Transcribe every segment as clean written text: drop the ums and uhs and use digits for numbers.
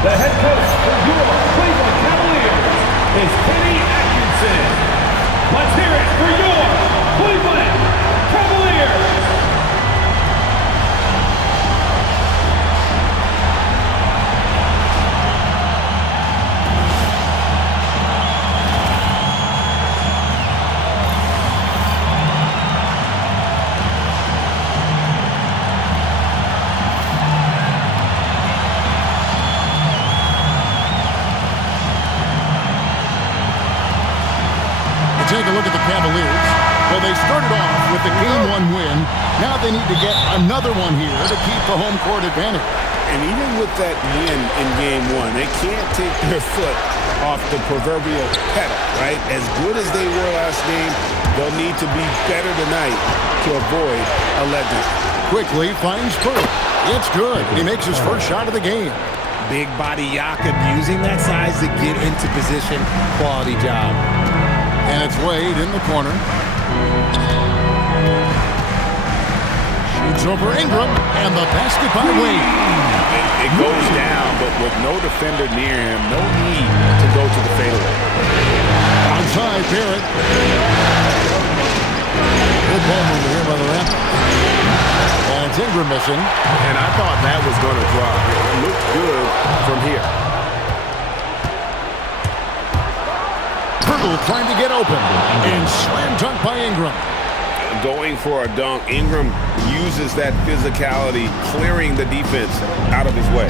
The head coach for your Cleveland Cavaliers is Kenny Atkinson. Let's hear it for your Cleveland Cavaliers. Take a look at the Cavaliers. Well, they started off with the Game 1 win. Now they need to get another one here to keep the home court advantage. And even with that win in Game 1, they can't take their foot off the proverbial pedal, right? As good as they were last game, they'll need to be better tonight to avoid a letdown. Quickly finds Purdy. It's good. He makes his first shot of the game. Big body Jakob using that size to get into position. Quality job. And it's Wade in the corner. Shoots over Ingram, and the basket by Wade. It goes down, but with no defender near him, no need to go to the fadeaway. Outside, Barrett. Good ball over here by the Raptors. And it's Ingram missing. And I thought that was going to drop. It looked good from here. Trying to get open, and slam dunk by Ingram. Going for a dunk, Ingram uses that physicality, clearing the defense out of his way.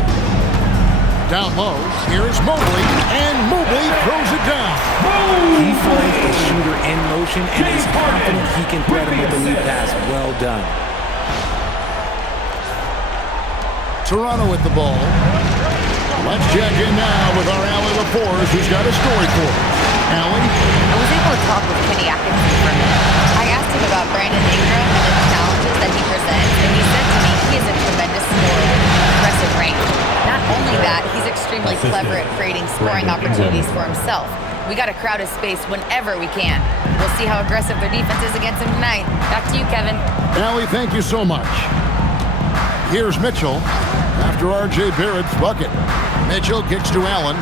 Down low, here's Mobley, and Mobley throws it down. He finds the shooter in motion and is confident he can thread him with the lead pass. Well done. Toronto with the ball. Let's check in now with our Allie LaForce, who's got a story for us. Allie? I was able to talk with Kenny Atkinson for a minute. I asked him about Brandon Ingram and the challenges that he presents, and he said to me he is a tremendous scorer with impressive range. Not only that, he's extremely clever at creating scoring opportunities for himself. We got to crowd his space whenever we can. We'll see how aggressive their defense is against him tonight. Back to you, Kevin. Allie, thank you so much. Here's Mitchell after R.J. Barrett's bucket. Mitchell kicks to Allen.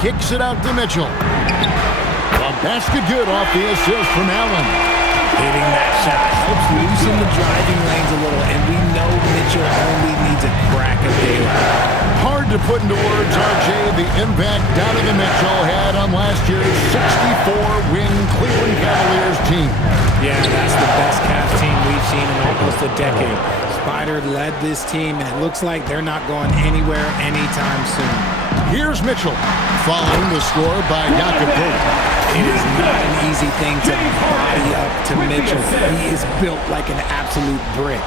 Kicks it out to Mitchell. A basket good off the assist from Allen. Hitting that shot helps loosen the driving lanes a little, and we know Mitchell only needs a crack of daylight. Hard to put into words, RJ, the impact Donovan Mitchell had on last year's 64-win Cleveland Cavaliers team. Yeah, that's the best Cavs team we've seen in almost a decade. Spider led this team, and it looks like they're not going anywhere anytime soon. Here's Mitchell, following the score by Jakob. It is not an easy thing to body up to Mitchell. He is built like an absolute brick.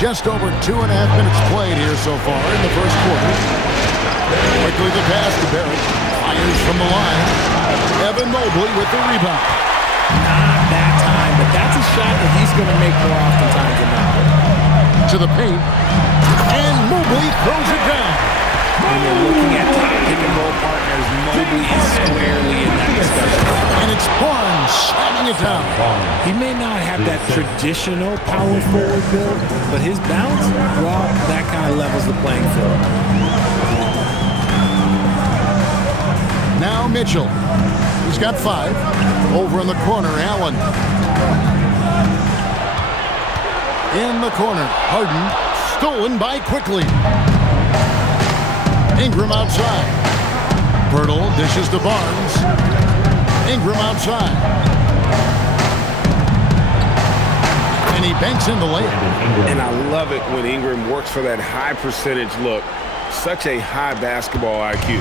Just over 2.5 minutes played here so far in the first quarter. Quickly the pass to Barrett. Fires from the line. Evan Mobley with the rebound. Not that time, but that's a shot that he's going to make more oftentimes than not. To the paint. And Mobley throws it down. When you're looking at top pick-and-roll partners, Mobley is squarely in that discussion. And it's Barnes slamming it down. He may not have that traditional power forward build, but his bounce, well, that kind of levels the playing field. Now Mitchell. He's got 5. Over in the corner, Allen. In the corner, Harden stolen by quickly. Ingram outside. Pirtle dishes to Barnes. Ingram outside. And he banks in the layup. And I love it when Ingram works for that high percentage look. Such a high basketball IQ.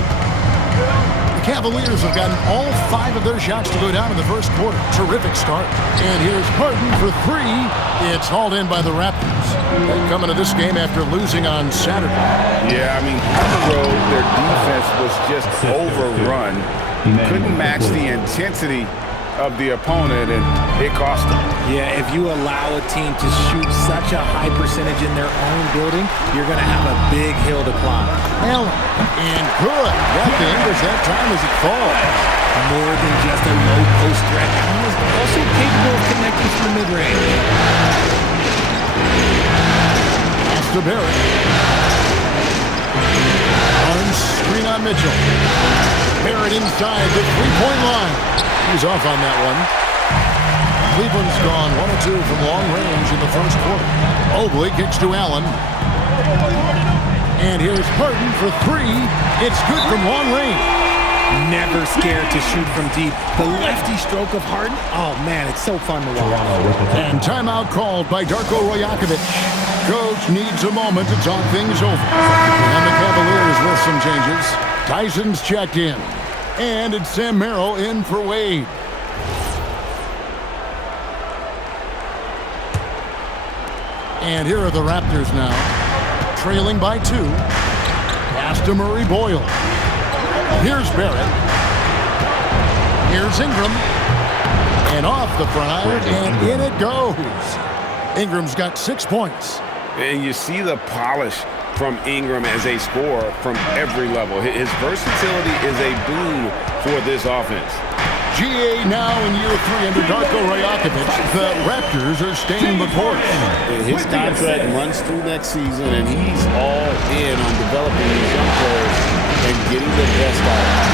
The Cavaliers have gotten all 5 of their shots to go down in the first quarter. Terrific start. And here's Harden for 3. It's hauled in by the Raptors. They come into this game after losing on Saturday. Yeah, I mean, on the road, their defense was just overrun. Couldn't match the intensity of the opponent, and it cost them. Yeah, if you allow a team to shoot such a high percentage in their own building, you're going to have a big hill to climb. Allen, and good. Got the English that time as it falls. More than just a low post threat, Allen is also capable of connecting from mid-range. Pass to Barrett. Barnes screen on Mitchell. Barrett inside the three-point line. He's off on that one. Cleveland's gone 1 of 2 from long range in the first quarter. Mobley kicks to Allen. And here's Harden for 3. It's good from long range. Never scared to shoot from deep. The lefty stroke of Harden, oh man, it's so fun to watch. And timeout called by Darko Rajakovic. Coach needs a moment to talk things over. And the Cavaliers with some changes. Tyson's checked in. And it's Sam Merrill in for Wade. And here are the Raptors now. Trailing by 2. Pass to Murray Boyle. Here's Barrett. Here's Ingram. And off the front iron, and in it goes. Ingram's got 6 points. And you see the polish from Ingram as a scorer from every level. His versatility is a boon for this offense. GA now in year 3 under Darko Rajakovic. The Raptors are staying the course. His contract runs through next season, and he's all in on developing these young players and getting the best out of them.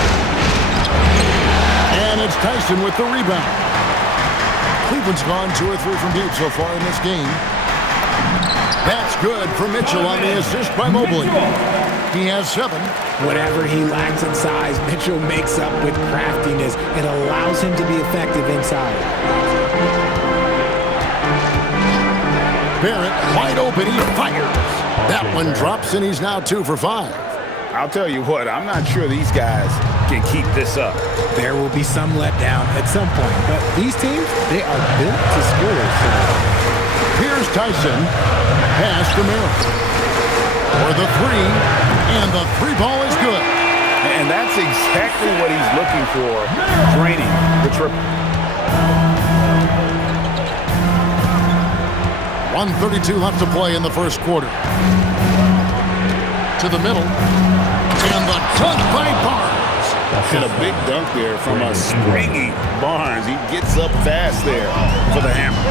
And it's Tyson with the rebound. Cleveland's gone 2 or 3 from deep so far in this game. That's good for Mitchell on the assist by Mobley. He has 7. Whatever he lacks in size, Mitchell makes up with craftiness. It allows him to be effective inside. Barrett wide open, he fires. That one drops, and he's now 2 for 5. I'll tell you what, I'm not sure these guys can keep this up. There will be some letdown at some point, but these teams, they are built to score. So. Here's Tyson. Pass to Merrill. For the 3, and the 3 ball is good. And that's exactly what he's looking for, draining the triple. 1:32 left to play in the first quarter. To the middle. And the dunk by Barnes. And a big dunk there from a springy Barnes. He gets up fast there for the hammer.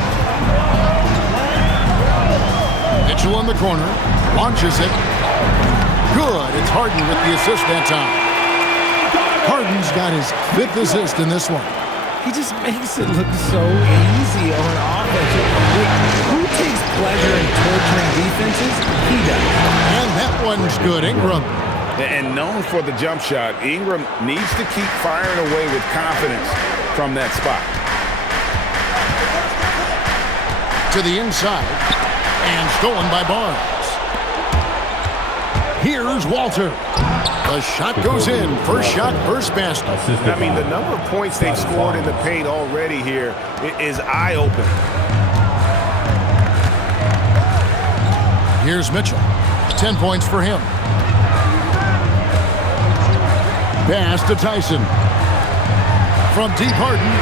Mitchell in the corner. Launches it. Good. It's Harden with the assist that time. Harden's got his 5th assist in this one. He just makes it look so easy on offense. Who takes pleasure in torturing defenses? He does. And that one's good. Ingram. And known for the jump shot, Ingram needs to keep firing away with confidence from that spot. To the inside. And stolen by Barnes. Here's Walter. The shot goes in. First shot, first basket. I mean, the number of points they've scored in the paint already here is eye-opening. Here's Mitchell. 10 points for him. Pass to Tyson. From deep Harden.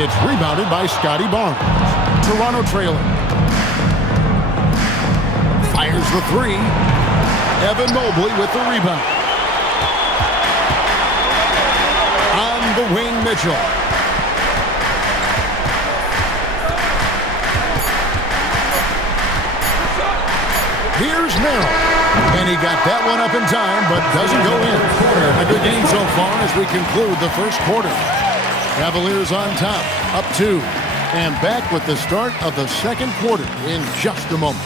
It's rebounded by Scotty Barnes. Toronto trailing. Fires the 3. Evan Mobley with the rebound. On the wing, Mitchell. Here's Merrill. And he got that one up in time, but doesn't go in. A good game so far as we conclude the first quarter. Cavaliers on top, up 2. And back with the start of the second quarter in just a moment.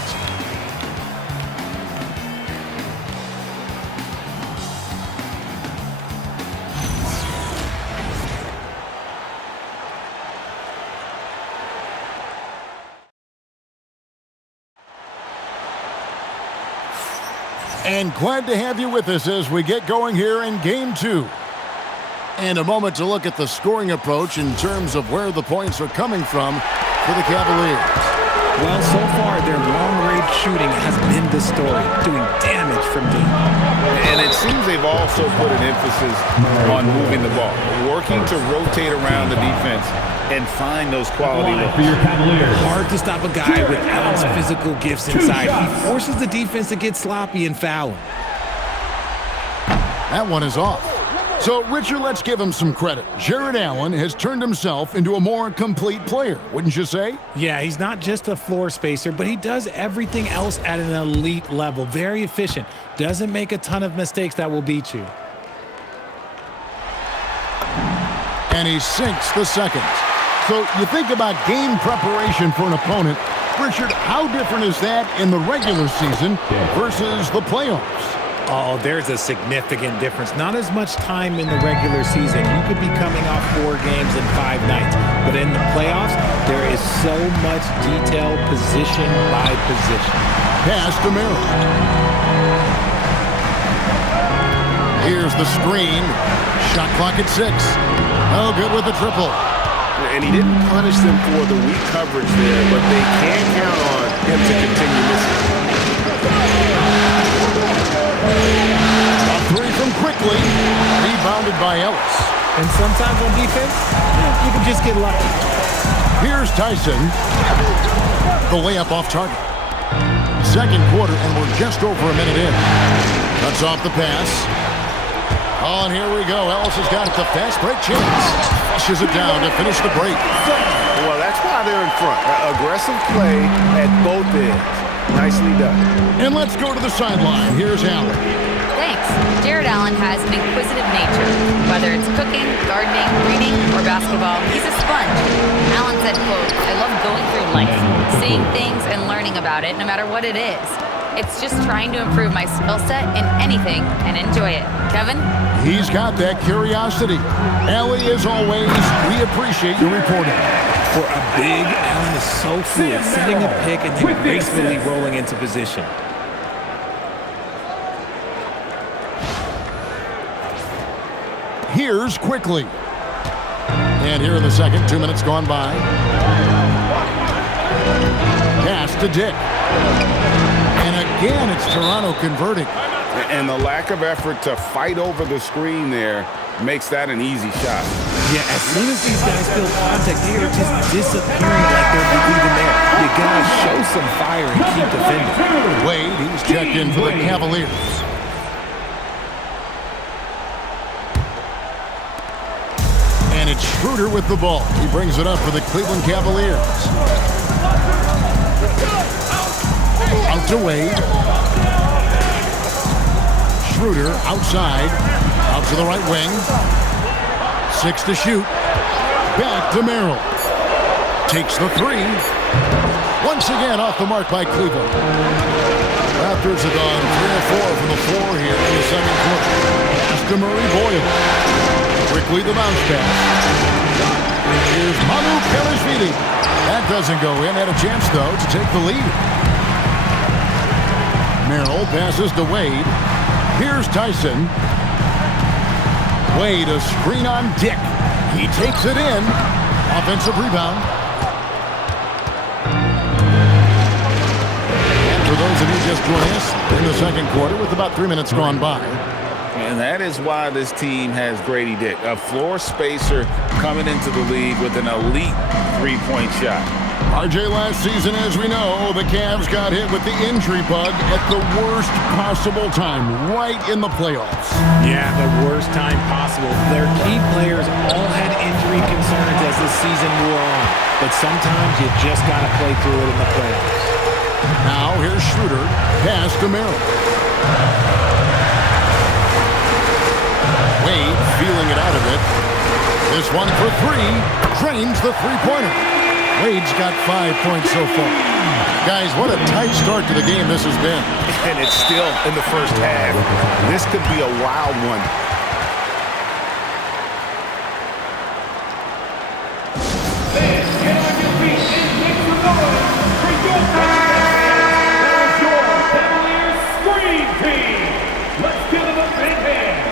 And glad to have you with us as we get going here in Game 2. And a moment to look at the scoring approach in terms of where the points are coming from for the Cavaliers. Well, so far, their long-range shooting has been the story, doing damage from deep. And it seems they've also put an emphasis on moving the ball, working to rotate around the defense and find those quality looks. For your Cavaliers. Hard to stop a guy with Allen's physical gifts inside. He forces the defense to get sloppy and foul him. That one is off. So, Richard, let's give him some credit. Jared Allen has turned himself into a more complete player, wouldn't you say? Yeah, he's not just a floor spacer, but he does everything else at an elite level. Very efficient. Doesn't make a ton of mistakes that will beat you. And he sinks the second. So, you think about game preparation for an opponent. Richard, how different is that in the regular season versus the playoffs? Oh, there's a significant difference. Not as much time in the regular season. You could be coming off 4 games in 5 nights. But in the playoffs, there is so much detail position by position. Pass to Merrill. Here's the screen. Shot clock at 6. Oh, good with the triple. And he didn't punish them for the weak coverage there, but they can count on him to continue missing. A 3 from Quickly, rebounded by Ellis. And sometimes on defense, you can just get lucky. Here's Tyson. The layup off target. Second quarter, and we're just over a minute in. Cuts off the pass. Oh, and here we go. Ellis has got it. The fast break chance. Flushes it down to finish the break. Well, that's why they're in front. Aggressive play at both ends. Nicely done. And let's go to the sideline. Here's Allen. Thanks. Jared Allen has an inquisitive nature. Whether it's cooking, gardening, reading, or basketball, he's a sponge. Allen said, quote, "I love going through life, seeing things and learning about it no matter what it is. It's just trying to improve my skill set in anything and enjoy it." Kevin? He's got that curiosity. Allie, as always, we appreciate your reporting. For a big, Allen is so fluid, setting a pick and then gracefully rolling into position. Here's Quickly. And here in the second, 2 minutes gone by. Pass to Dick. And again, it's Toronto converting. And the lack of effort to fight over the screen there makes that an easy shot. Yeah, as soon as these guys feel contact, they are just disappearing like they're not even there. You gotta show some fire and keep defending. Wade, he's checked in for the Cavaliers. And it's Schroeder with the ball. He brings it up for the Cleveland Cavaliers. Out to Wade. Schroeder outside. Out to the right wing. 6 to shoot. Back to Merrill. Takes the 3. Once again off the mark by Cleveland. Raptors have gone 3 of 4 from the floor here in the second quarter. Pass to Murray Boyle. Quickly the bounce pass. Here's Manu Kelishvili. That doesn't go in. Had a chance, though, to take the lead. Merrill passes to Wade. Here's Tyson. Wade, a screen on Dick. He takes it in. Offensive rebound. And for those of you just joining us in the second quarter with about 3 minutes gone by. And that is why this team has Grady Dick, a floor spacer coming into the league with an elite three-point shot. RJ, last season, as we know, the Cavs got hit with the injury bug at the worst possible time, right in the playoffs. Yeah, the worst time possible. Their key players all had injury concerns as the season wore on. But sometimes you just got to play through it in the playoffs. Now, here's Schroeder. Pass to Merrill. Wade feeling it out of it. This one for 3. Drains the three-pointer. Wade's got 5 points so far. Guys, what a tight start to the game this has been. And it's still in the first half. This could be a wild one. Fans, get on your feet and make some noise for your There's your Cavaliers Scream Team. Let's give them a big hand.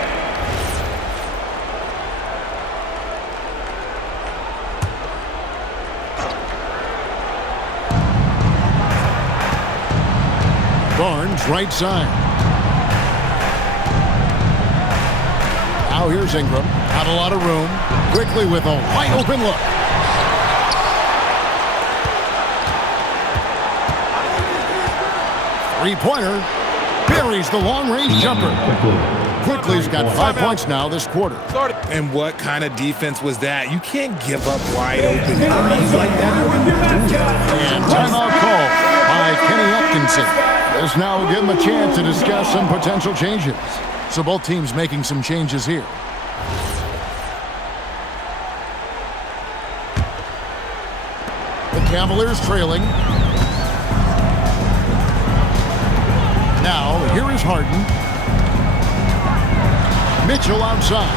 Barnes, right side. Now here's Ingram. Not a lot of room. Quickly with a wide open look. Three-pointer. Buries the long-range jumper. Quickly's got 5 points now this quarter. And what kind of defense was that? You can't give up wide open threes like that. And timeout call by Kenny Atkinson. This now will give him a chance to discuss some potential changes. So both teams making some changes here. The Cavaliers trailing. Now, here is Harden. Mitchell outside.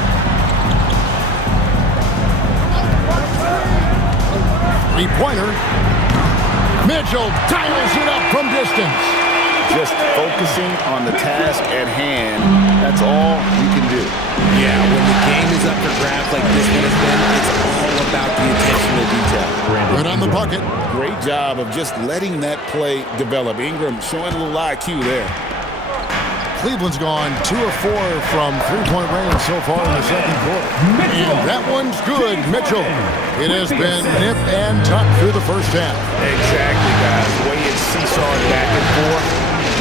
Three-pointer. Mitchell dials it up from distance. Just focusing on the task at hand, that's all you can do. Yeah, when the game is up for grabs like this one has been, it's all about the attention to detail. Good on the bucket. Great job of just letting that play develop. Ingram showing a little IQ there. Cleveland's gone 2 of 4 from three-point range so far in the second quarter. And that one's good, Mitchell. It has been nip and tuck through the first half. Exactly, guys. The way it's seesawed back and forth,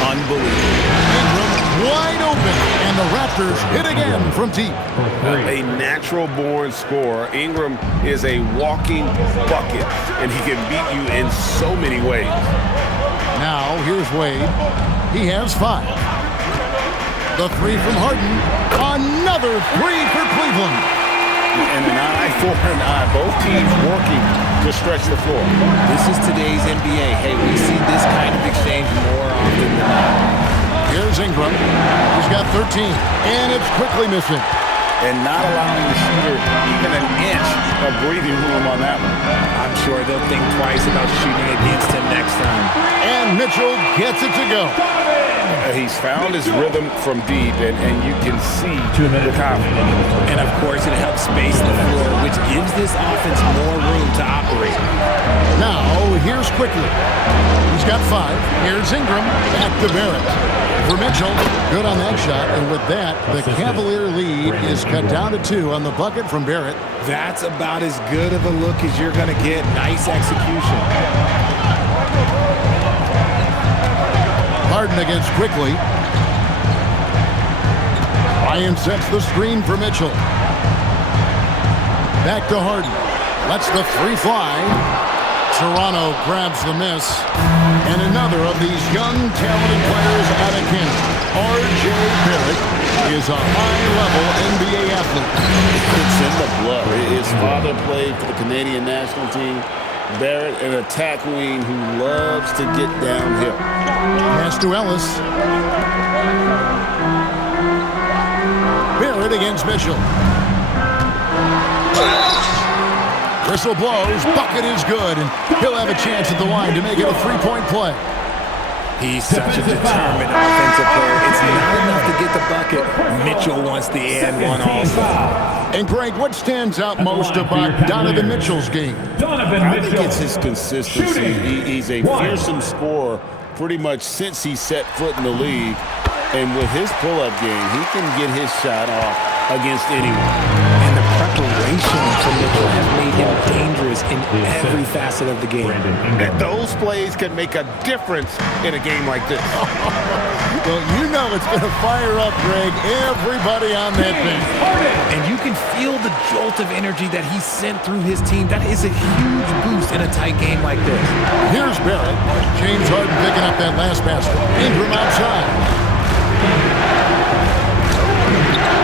unbelievable. Ingram wide open, and the Raptors hit again from deep. A natural-born scorer. Ingram is a walking bucket, and he can beat you in so many ways. Now, here's Wade. He has 5. The three from Harden. Another three for Cleveland. And an eye for an eye. Both teams working to stretch the floor. This is today's NBA. Hey, we see this kind of exchange more often than not. Here's Ingram. He's got 13, and it's quickly missing. And not allowing the shooter even an inch of breathing room on that one. I'm sure they'll think twice about shooting against him next time. And Mitchell gets it to go. He's found his rhythm from deep, and you can see the confidence. And, of course, it helps space the floor, which gives this offense more room to operate. Now, here's Quickly. He's got 5. Here's Ingram. Back to Barrett. For Mitchell, good on that shot. And with that, the Cavalier lead is cut down to 2 on the bucket from Barrett. That's about as good of a look as you're going to get. Nice execution. Harden against Quickly. Ryan sets the screen for Mitchell. Back to Harden. Lets the three fly. Toronto grabs the miss. And another of these young, talented players out of Canada. R.J. Barrett is a high-level NBA athlete. It's in the blood. His father played for the Canadian national team. Barrett, an attack wing who loves to get downhill. Pass to Ellis. Barrett against Mitchell. Whistle blows. Bucket is good, and he'll have a chance at the line to make it a three-point play. He's such a determined offensive player. It's not enough to get the bucket. Mitchell wants the and one also. And Greg, what stands out most about Donovan Mitchell's game? I think it's his consistency. He's a fearsome scorer pretty much since he set foot in the league. And with his pull-up game, he can get his shot off against anyone. And the preparation from Mitchell has made him dangerous in every facet of the game. And those plays can make a difference in a game like this. Well, you know it's going to fire up, Greg, everybody on that bench. And you can feel the jolt of energy that he sent through his team. That is a huge boost in a tight game like this. Here's Barrett. James Harden picking up that last basket. Ingram outside.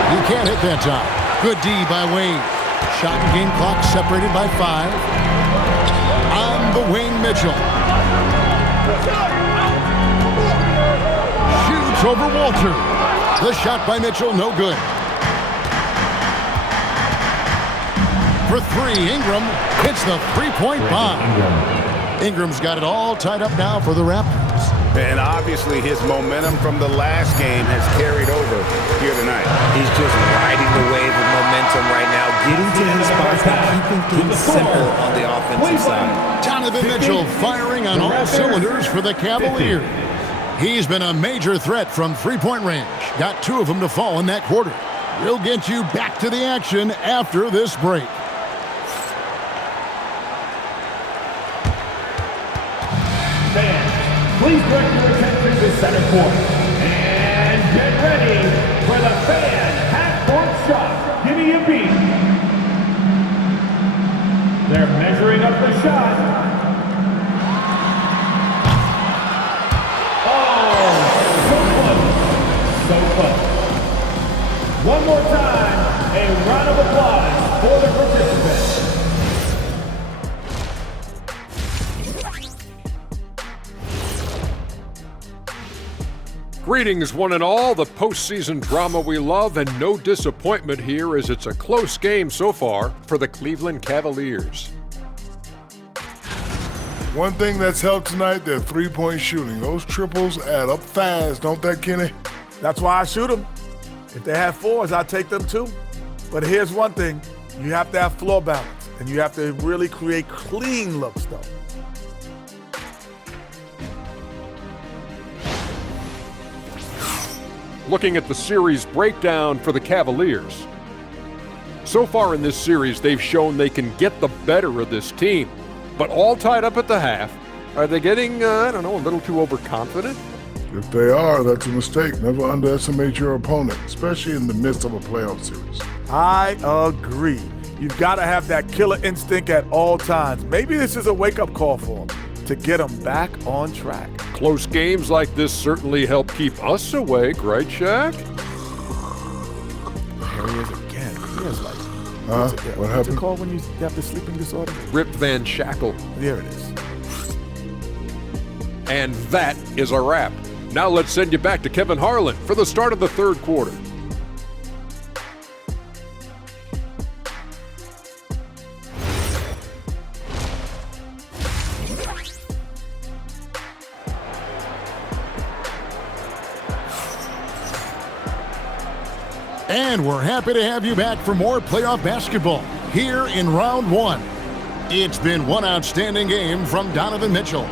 You can't hit that time. Good D by Wade. Shot and game clock separated by 5. On the wing, Mitchell. Shoots over Walter. The shot by Mitchell, no good. For three, Ingram hits the three-point bomb. Ingram's got it all tied up now for the Raptors. And obviously his momentum from the last game has carried over here tonight. He's just riding the wave of momentum right now, getting to his spots and keeping things simple on the offensive side. Donovan Mitchell firing on all cylinders for the Cavaliers. He's been a major threat from three-point range. Got two of them to fall in that quarter. We'll get you back to the action after this break. Please direct your attention to center court. And get ready for the fan half-court shot. Give me a beat. They're measuring up the shot. Oh, so close. One more time, a round of applause for the participants. Greetings, one and all. The postseason drama we love, and no disappointment here as it's a close game so far for the Cleveland Cavaliers. One thing that's helped tonight, their three-point shooting. Those triples add up fast, don't they, Kenny? That's why I shoot them. If they have fours, I take them too. But here's one thing. You have to have floor balance, and you have to really create clean looks, though. Looking at the series breakdown for the Cavaliers. So far in this series, they've shown they can get the better of this team, but all tied up at the half. Are they getting, a little too overconfident? If they are, that's a mistake. Never underestimate your opponent, especially in the midst of a playoff series. I agree. You've got to have that killer instinct at all times. Maybe this is a wake-up call for them to get them back on track. Close games like this certainly help keep us awake, right, Shaq? There he is again. He is like, What what's happened? it called when you have the sleeping disorder? Rip Van Shackle. There it is. And that is a wrap. Now let's send you back to Kevin Harlan for the start of the third quarter. And we're happy to have you back for more playoff basketball here in round one. It's been one outstanding game from Donovan Mitchell.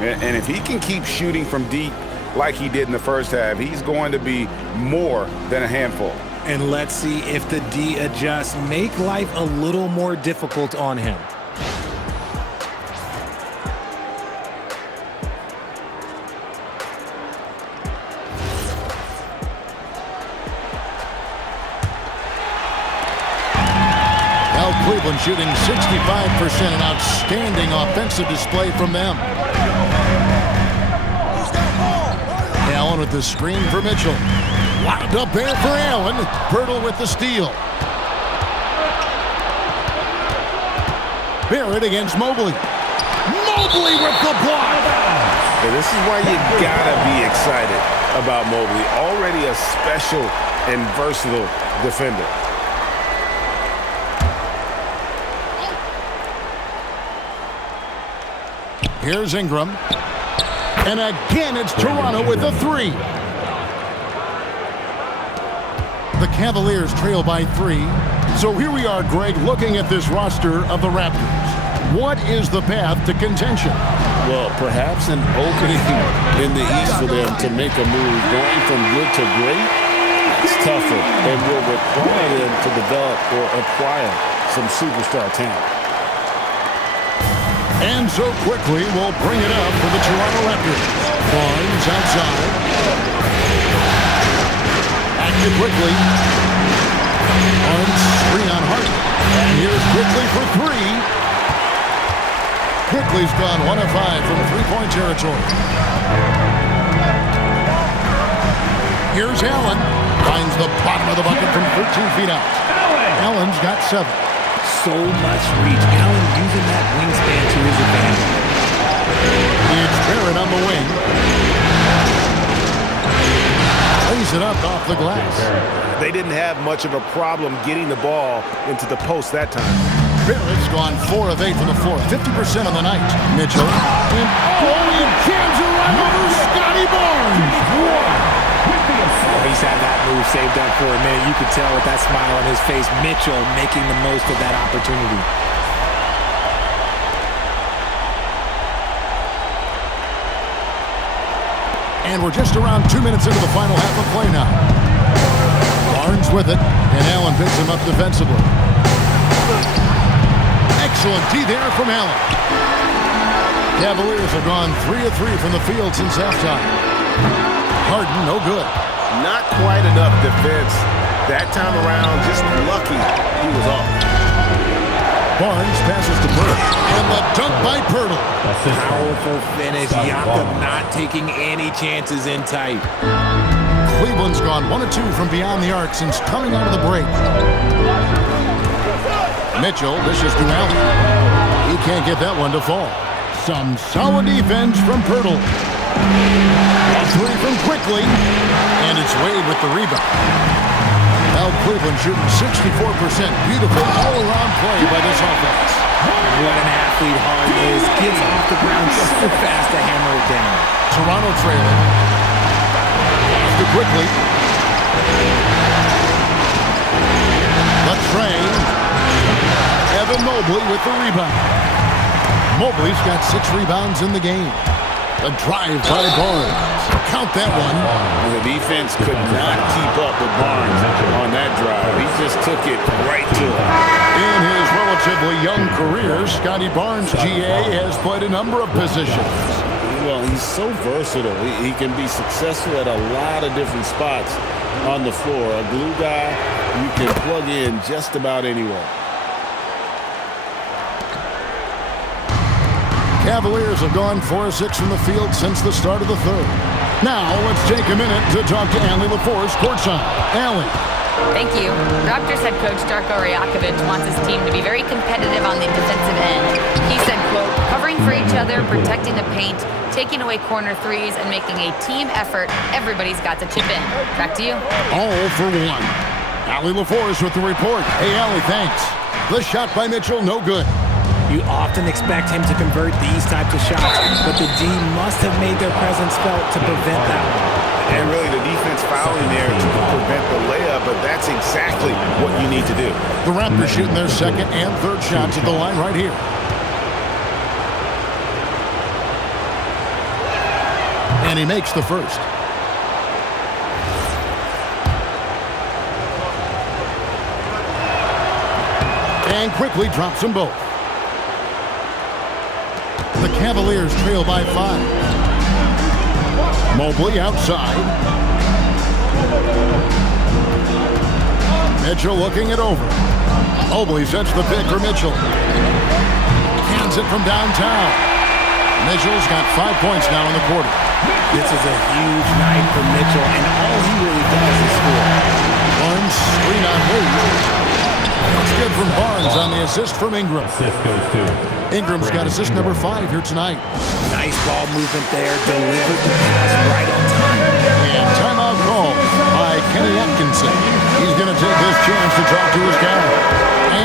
And if he can keep shooting from deep like he did in the first half, he's going to be more than a handful. And let's see if the D adjusts, make life a little more difficult on him. Cleveland shooting 65%, an outstanding offensive display from them. Allen with the screen for Mitchell. Wound up there for Allen. Pirtle with the steal. Barrett against Mobley. Mobley with the block. So this is why you gotta be excited about Mobley. Already a special and versatile defender. Here's Ingram. And again, it's Toronto with a three. The Cavaliers trail by 3. So here we are, Greg, looking at this roster of the Raptors. What is the path to contention? Well, perhaps an opening in the East for them to make a move. Going from good to great, it's tougher and will require them to develop or acquire some superstar talent. And so quickly, we'll bring it up for the Toronto Raptors. Barnes outside. Active quickly. Barnes, screen on Hart. And here's Quickly for 3. Quickly's gone 1 of 5 from three-point territory. Here's Allen. Finds the bottom of the bucket from 13 feet out. Allen's got 7. So much reach. Allen using that wingspan to his advantage. It's Barrett on the wing. Lays it up off the glass. They didn't have much of a problem getting the ball into the post that time. Barrett's gone 4 of 8 from the floor, 50% on the night. Mitchell. And he jams it right over Scotty Barnes. He's had that move saved up for a minute. You could tell with that smile on his face, Mitchell making the most of that opportunity. And we're just around 2 minutes into the final half of play now. Barnes with it, and Allen picks him up defensively. Excellent D there from Allen. Cavaliers have gone 3 of 3 from the field since halftime. Harden, no good. Not quite enough defense that time around. Just lucky he was off. Barnes passes to Pirtle. And the dunk by Pirtle. Powerful finish. Jakob not taking any chances in tight. Cleveland's gone 1 of 2 from beyond the arc since coming out of the break. Mitchell dishes to Allen. He can't get that one to fall. Some solid defense from Pirtle. A 3 from Quickly. And it's Wade with the rebound. Now Cleveland shooting 64%. Beautiful all-around play by this offense. What an athlete Harden is. Gets off the ground so fast to hammer it down. Toronto trailing. Too quickly. The train. Evan Mobley with the rebound. Mobley's got 6 rebounds in the game. A drive by Barnes. Count that one. The defense could not keep up with Barnes on that drive. He just took it right to him. In his relatively young career, Scotty Barnes, GA, has played a number of positions. Well, he's so versatile. He can be successful at a lot of different spots on the floor. A glue guy you can plug in just about anywhere. Cavaliers have gone 4 of 6 from the field since the start of the third. Now, let's take a minute to talk to Allie LaForce courtside. Allie. Thank you. Raptors head coach Darko Rajakovic wants his team to be very competitive on the defensive end. He said, quote, covering for each other, protecting the paint, taking away corner threes, and making a team effort. Everybody's got to chip in. Back to you. All for 1. Allie LaForce with the report. Hey, Allie, thanks. The shot by Mitchell, no good. You often expect him to convert these types of shots, but the D must have made their presence felt to prevent that one. And really, the defense fouling there to prevent the layup, but that's exactly what you need to do. The Raptors shooting their second and third shots at the line right here. And he makes the first. And quickly drops them both. The Cavaliers trail by 5. Mobley outside. Mitchell looking it over. Mobley sets the pick for Mitchell. Hands it from downtown. Mitchell's got 5 points now in the quarter. This is a huge night for Mitchell, and all he really does is score. Barnes screen on Wade. It's good from Barnes on the assist from Ingram. Assist goes to Ingram's got assist number 5 here tonight. Nice ball movement there. Delivered the pass right on time. And timeout call by Kenny Atkinson. He's going to take his chance to talk to his guy.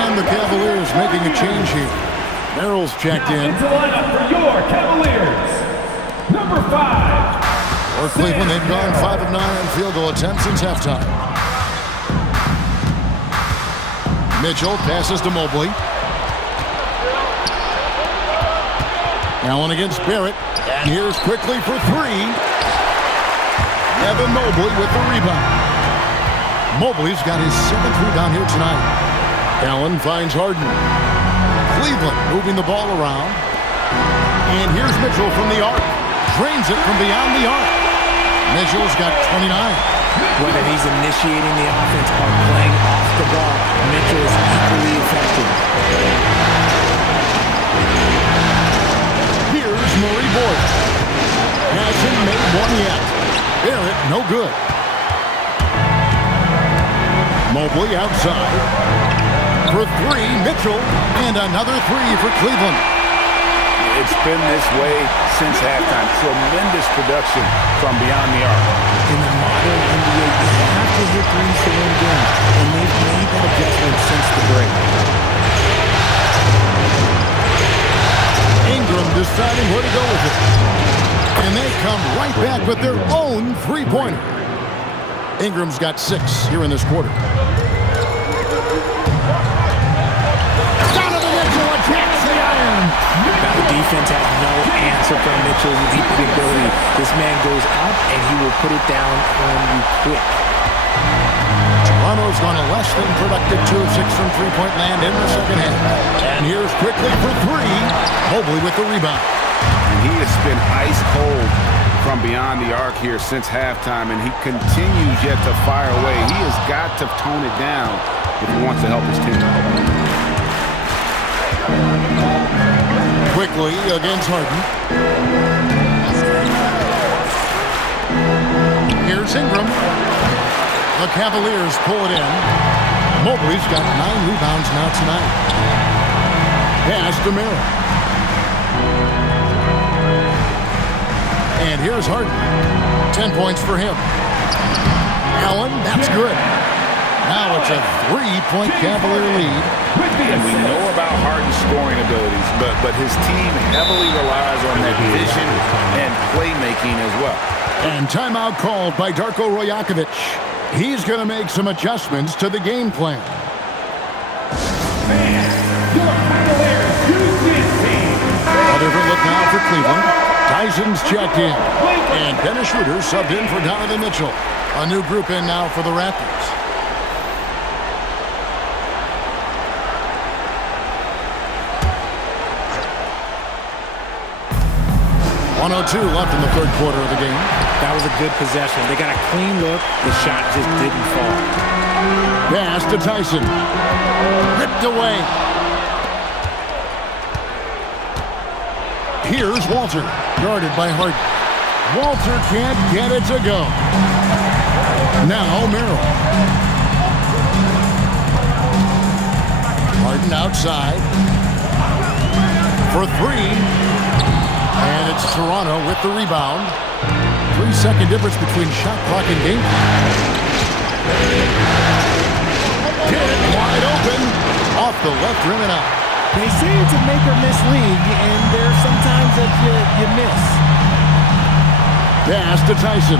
And the Cavaliers making a change here. Merrill's checked in. into lineup for your Cavaliers. Number 5. For Cleveland, they've gone 5 of 9 on field goal attempts since halftime. Mitchell passes to Mobley. Allen against Barrett. And here's quickly for 3. Evan Mobley with the rebound. Mobley's got his 7th rebound here tonight. Allen finds Harden. Cleveland moving the ball around. And here's Mitchell from the arc. Drains it from beyond the arc. Mitchell's got 29. Whether he's initiating the offense or playing off the ball, Mitchell is equally effective. Here's Murray Boyd. Hasn't made one yet. Barrett, no good. Mobley outside. For 3, Mitchell. And another 3 for Cleveland. it's been this way since halftime. Tremendous production from beyond the arc. In the modern NBA, you have to hit threes to win games, and they've made that adjustment since the break. Ingram deciding where to go with it. And they come right back with their own three-pointer. Ingram's got 6 here in this quarter. Donovan Mitchell attacks the iron. Now the defense has no answer from Mitchell's deep ability. This man goes up and he will put it down on you quick. Toronto's gone a less than productive 2 of 6 from three-point land in the second half. And here's quickly for 3. Mobley with the rebound. And he has been ice cold from beyond the arc here since halftime, and he continues yet to fire away. He has got to tone it down if he wants to help his team. Quickly against Harden. Here's Ingram. The Cavaliers pull it in. Mobley's got 9 rebounds now tonight. Pass to Miller. And here's Harden. 10 points for him. Allen, that's good. Now it's a 3-point Cavalier lead. And we know about Harden's scoring abilities, but his team heavily relies on that vision and playmaking as well. And timeout called by Darko Rajakovic. He's going to make some adjustments to the game plan. A different look now for Cleveland. Tyson's checked in. And Dennis Schroeder subbed in for Donovan Mitchell. A new group in now for the Raptors. .102 left in the third quarter of the game. That was a good possession. They got a clean look. The shot just didn't fall. Pass to Tyson. Ripped away. Here's Walter, guarded by Harden. Walter can't get it to go. Now Merrill. Harden outside. For 3. And it's Toronto with the rebound. 3-second difference between shot clock and game clock. Get it wide open. Off the left rim and out. They say it's a make-or-miss league, and there's sometimes that you miss. Pass to Tyson.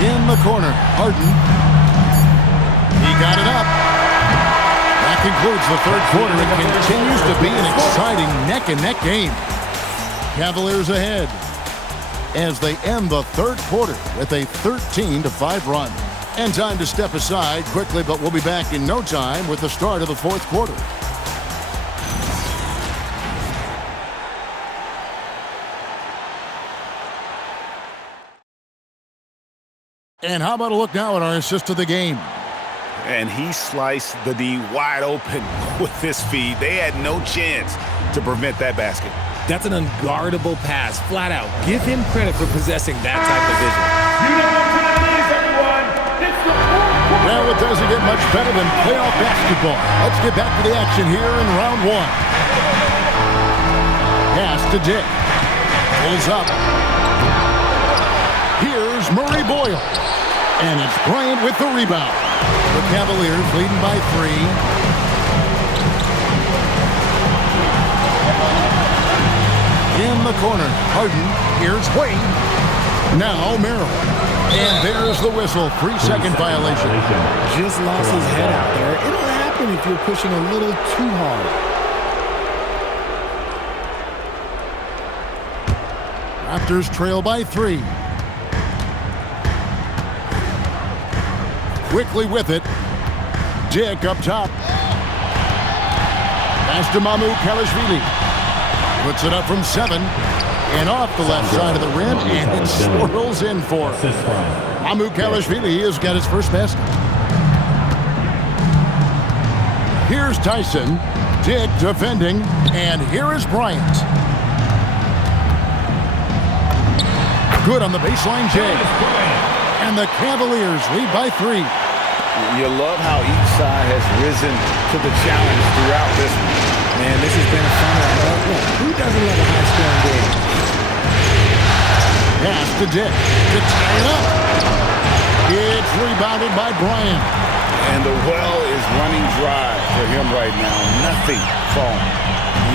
In the corner, Harden. He got it up. That concludes the third quarter. It continues to be an exciting neck-and-neck game. Cavaliers ahead as they end the third quarter with a 13-5 run. And time to step aside quickly, but we'll be back in no time with the start of the fourth quarter. And how about a look now at our assist of the game? And he sliced the D wide open with his feet. They had no chance to prevent that basket. That's an unguardable pass, flat out. Give him credit for possessing that type of vision. You know what time it is, everyone. It's the fourth quarter. Well, it doesn't get much better than playoff basketball. Let's get back to the action here in round 1. Pass to Dick. Pulls up. Here's Murray Boyle. And it's Bryant with the rebound. The Cavaliers leading by 3. In the corner, Harden. Here's Wayne. Now Merrill. And there's the whistle. 3-second violation. Just lost his head out there. It'll happen if you're pushing a little too hard. Raptors trail by 3. Quickly with it. Dick up top. Pass to Mamu Kalashvili. Puts it up from 7. And off the left side of the rim. And it swirls in for him. Mamu Kalashvili has got his first basket. Here's Tyson. Dick defending. And here is Bryant. Good on the baseline, Jay. And the Cavaliers lead by 3. You love how each side has risen to the challenge throughout this one. Man, this has been a fun one. Look, who doesn't love a high-scoring game? Pass to Dick to tie it up. It's rebounded by Bryant. And the well is running dry for him right now. Nothing falling.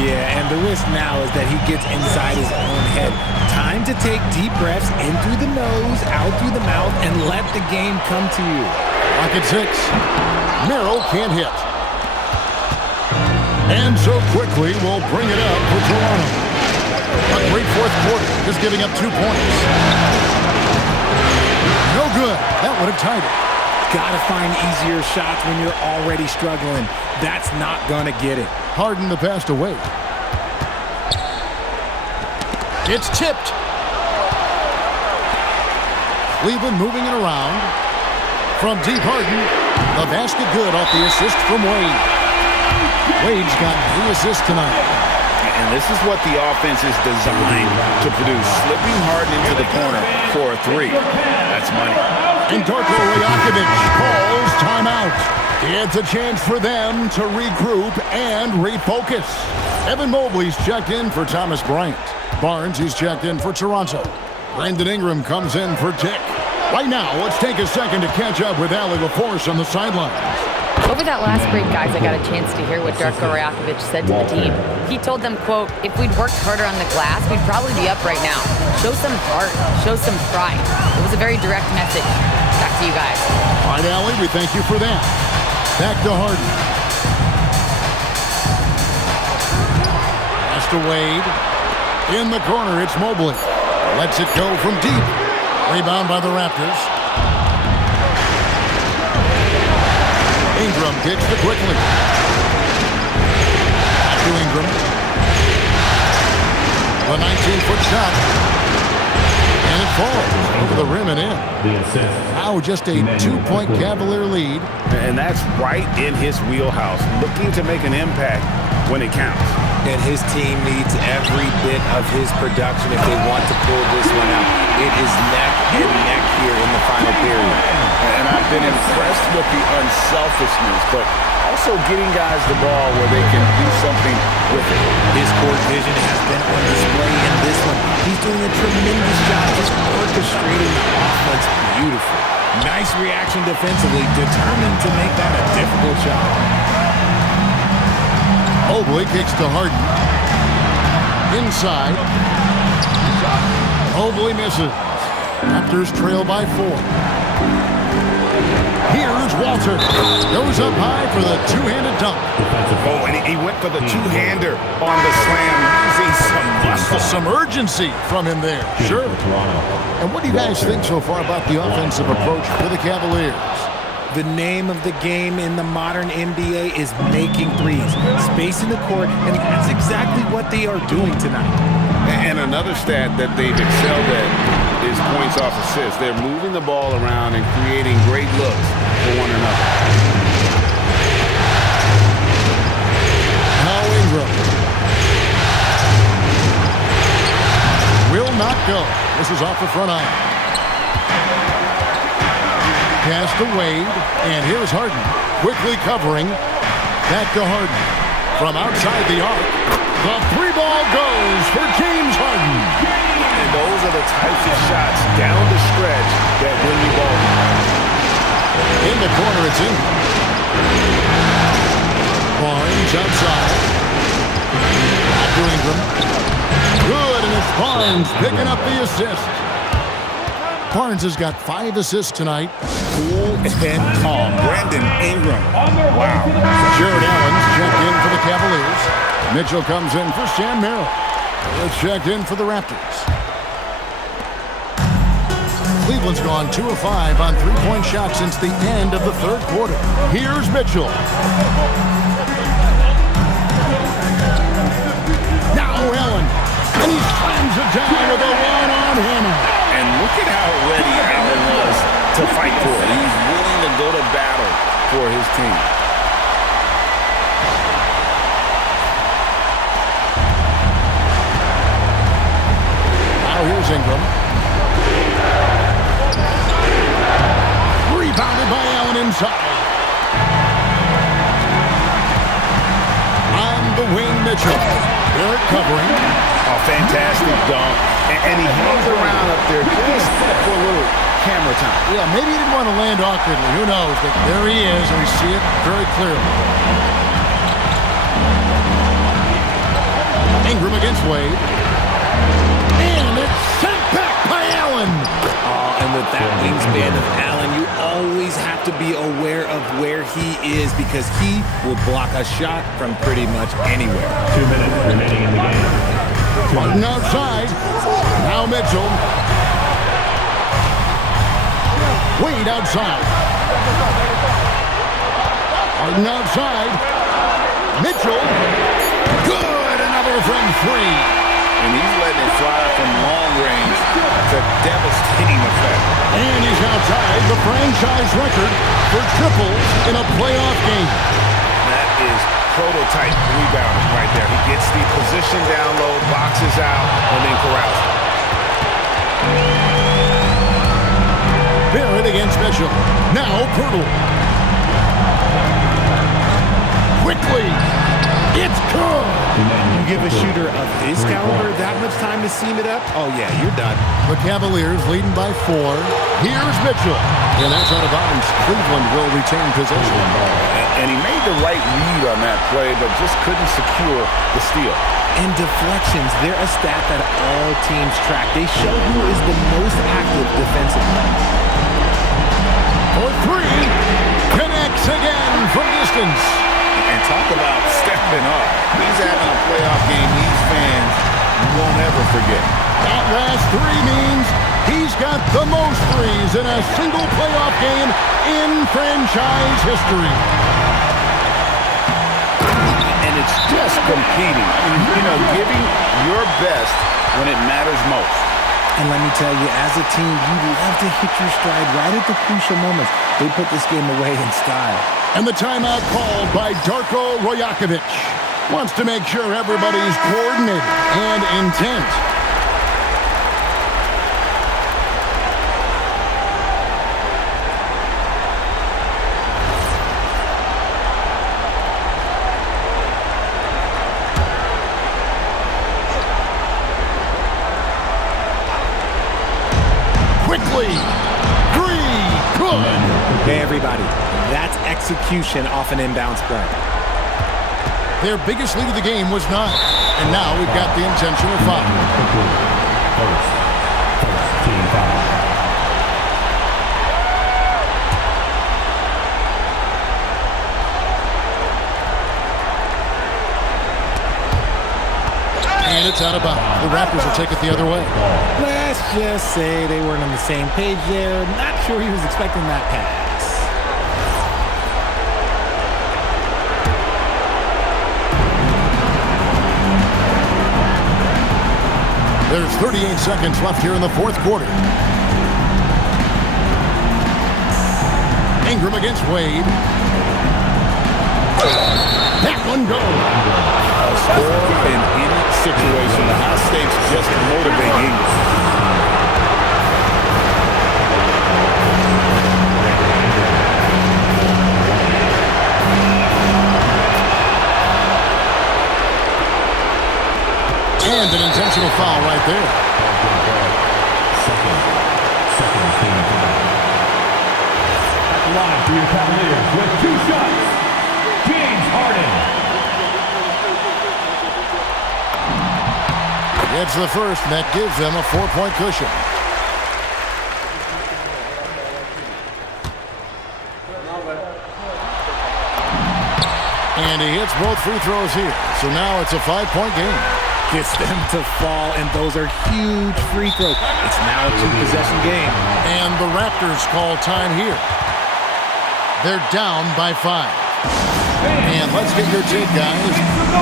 Yeah, and the risk now is that he gets inside his own head. Time to take deep breaths in through the nose, out through the mouth, and let the game come to you. Pocket 6. Merrill can't hit. And so quickly we'll bring it up for Toronto. A great fourth quarter, just giving up 2 points. No good. That would have tied it. Gotta find easier shots when you're already struggling. That's not gonna get it. Harden the pass to Wade. It's tipped. Cleveland moving it around. From deep, Harden. The basket good off the assist from Wade. Wade's got 3 assists tonight. And this is what the offense is designed to produce. Slipping Harden into the corner for a 3. That's money. And Darko Rajakovic calls timeout. It's a chance for them to regroup and refocus. Evan Mobley's checked in for Thomas Bryant. Barnes, he's checked in for Toronto. Brandon Ingram comes in for Dick. Right now, let's take a second to catch up with Allie LaForce on the sidelines. Over that last break, guys, I got a chance to hear what Darko Rajakovic said to the team. He told them, quote, if we'd worked harder on the glass, we'd probably be up right now. Show some heart. Show some pride. It was a very direct message. Back to you guys. All right, Allie, we thank you for that. Back to Harden. Pass to Wade. In the corner, it's Mobley. Lets it go from deep. Rebound by the Raptors. Ingram kicks it quickly. Back to Ingram. The 19-foot shot. And it falls over the rim and in. Now just a 2-point Cavalier lead. And that's right in his wheelhouse. Looking to make an impact when it counts. And his team needs every bit of his production if they want to pull this one out. It is neck and neck here in the final period. And I've been impressed with the unselfishness, but also getting guys the ball where they can do something with it. His court vision has been on display in this one. He's doing a tremendous job just orchestrating the offense beautiful. Nice reaction defensively, determined to make that a difficult shot. Mobley kicks to Harden. Inside. Mobley misses. Raptors trail by 4. Here's Walter. Goes up high for the two-handed dunk. Oh, and he went for the two-hander on the slam, using some muscle. Some urgency from him there. Sure. And what do you guys think so far about the offensive approach for the Cavaliers? The name of the game in the modern NBA is making threes, spacing the court, and that's exactly what they are doing tonight. And another stat that they've excelled at is points off assists. They're moving the ball around and creating great looks for one another. Now Ingram. Will not go. This is off the front iron. Pass to Wade, and here's Harden, quickly covering. Back to Harden. From outside the arc, the 3-ball goes for James Harden. And those are the types of shots down the stretch that win you ball. In the corner, it's Ingram. Barnes outside. Back to Ingram. Good, and it's Barnes picking up the assist. Barnes has got 5 assists tonight. Cool and calm. Brandon Ingram. Wow. Jared Allen's checked in for the Cavaliers. Mitchell comes in for Sam Merrill. It's checked in for the Raptors. Cleveland's gone 2 of 5 on 3-point shots since the end of the third quarter. Here's Mitchell. Now Allen. And he slams it down with a one-arm hammer. And look at how ready Allen was to fight for it. He's willing to go to battle for his team. Now here's Ingram. Rebounded by Allen inside. On the wing Mitchell. Barrett covering. Oh, fantastic dunk. And he hangs around up there just for a little camera time. Yeah, maybe he didn't want to land awkwardly. Who knows? But there he is, and we see it very clearly. Ingram against Wade. And it's sent back by Allen. And with that wingspan of Allen, you always have to be aware of where he is because he will block a shot from pretty much anywhere. 2 minutes remaining in the game. Martin outside. Now Mitchell. Wade outside. Martin outside. Mitchell. Good. Another from three. And he's letting it fly from long range. It's a devastating effect. And he's now tied the franchise record for triples in a playoff game. That is prototype rebounding right there. He gets the position down low, boxes out, and then corrals it. Barrett against Mitchell. Now Pirtle. Quickly. It's good. You give a shooter of his caliber that much time to seam it up? Oh, yeah, you're done. The Cavaliers leading by 4. Here's Mitchell. And that's out of bounds. Cleveland will retain possession. And he made the right read on that play, but just couldn't secure the steal. And deflections, they're a stat that all teams track. They show who is the most active defensively. For 3. Connects again from distance. And talk about stepping up. He's having a playoff game these fans won't ever forget. That last 3 means he's got the most threes in a single playoff game in franchise history. And it's just competing. Giving your best when it matters most. And let me tell you, as a team, you love to hit your stride right at the crucial moments. They put this game away in style. And the timeout called by Darko Rajakovic. Wants to make sure everybody's coordinated and intent. Quickly. 3. Good. Hey, everybody. That's execution off an inbounds play. Their biggest lead of the game was 9. And now we've got the intentional foul. First team foul. And it's out of bounds. The Raptors will take it the other way. Let's just say they weren't on the same page there. Not sure he was expecting that pass. There's 38 seconds left here in the fourth quarter. Ingram against Wade. That one goes. A score in any situation. The high stakes just motivate Ingram. And an intentional foul right there. Second team foul. At the line for your Cavaliers with 2 shots. James Harden. It's the first, and that gives them a 4-point cushion. And he hits both free throws here. So now it's a 5-point game. Gets them to fall, and those are huge free throws. It's now a 2-possession game. And the Raptors call time here. They're down by 5. And let's get your take, guys.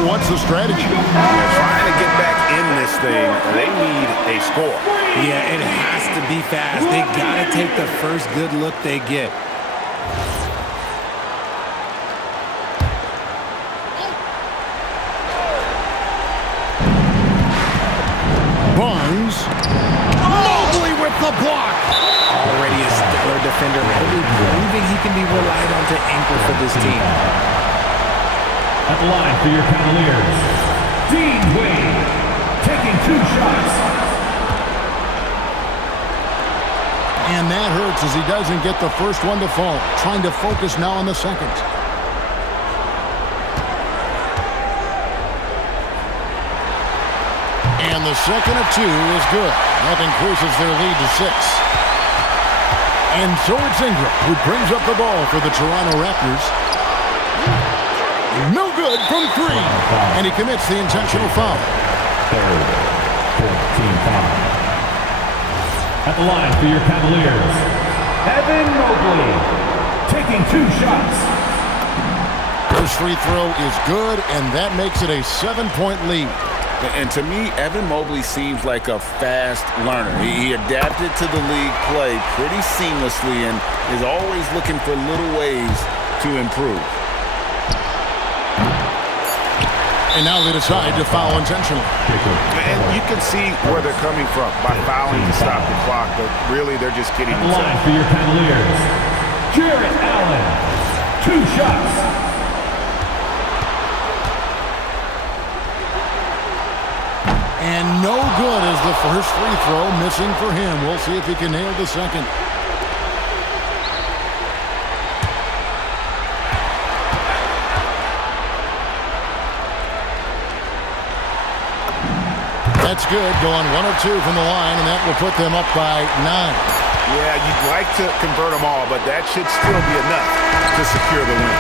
What's the strategy? They're trying to get back in this thing. They need a score. Yeah, it has to be fast. They got to take the first good look they get. Barnes. Mobley with the block. Already a stellar defender, Mobley proving he can be relied on to anchor for this team. At the line for your Cavaliers, taking 2 shots. And that hurts as he doesn't get the first one to fall. Trying to focus now on the second. And the second of 2 is good. That increases their lead to 6. And so it's Ingram who brings up the ball for the Toronto Raptors. No good from 3. And he commits the intentional foul. Third, team foul. At the line for your Cavaliers, Evan Mobley, taking 2 shots. First free throw is good, and that makes it a 7-point lead. And to me, Evan Mobley seems like a fast learner. He adapted to the league play pretty seamlessly and is always looking for little ways to improve. And now they decide to foul intentionally. And you can see where they're coming from by fouling to stop the clock, but really they're just kidding At the line for your Cavaliers, Jarrett Allen, 2 shots. And no good as the first free throw missing for him. We'll see if he can nail the second. That's good, going 1 of 2 from the line, and that will put them up by 9. Yeah, you'd like to convert them all, but that should still be enough to secure the win.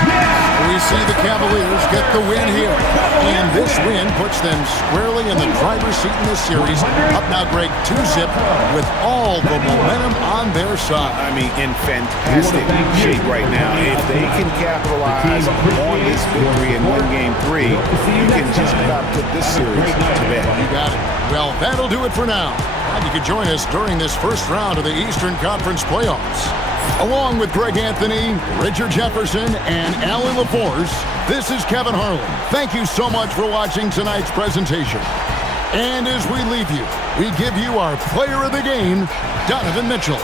We see the Cavaliers get the win here, and this win puts them squarely in the driver's seat in this series. Up now, Greg, 2-zip with all the momentum on their side. I mean, in fantastic shape right now. If they can capitalize on this victory and win Game 3, you can just about put this series to bed. You got it. Well, that'll do it for now. Glad you could join us during this first round of the Eastern Conference playoffs. Along with Greg Anthony, Richard Jefferson, and Alan LaForce, this is Kevin Harlan. Thank you so much for watching tonight's presentation. And as we leave you, we give you our player of the game, Donovan Mitchell.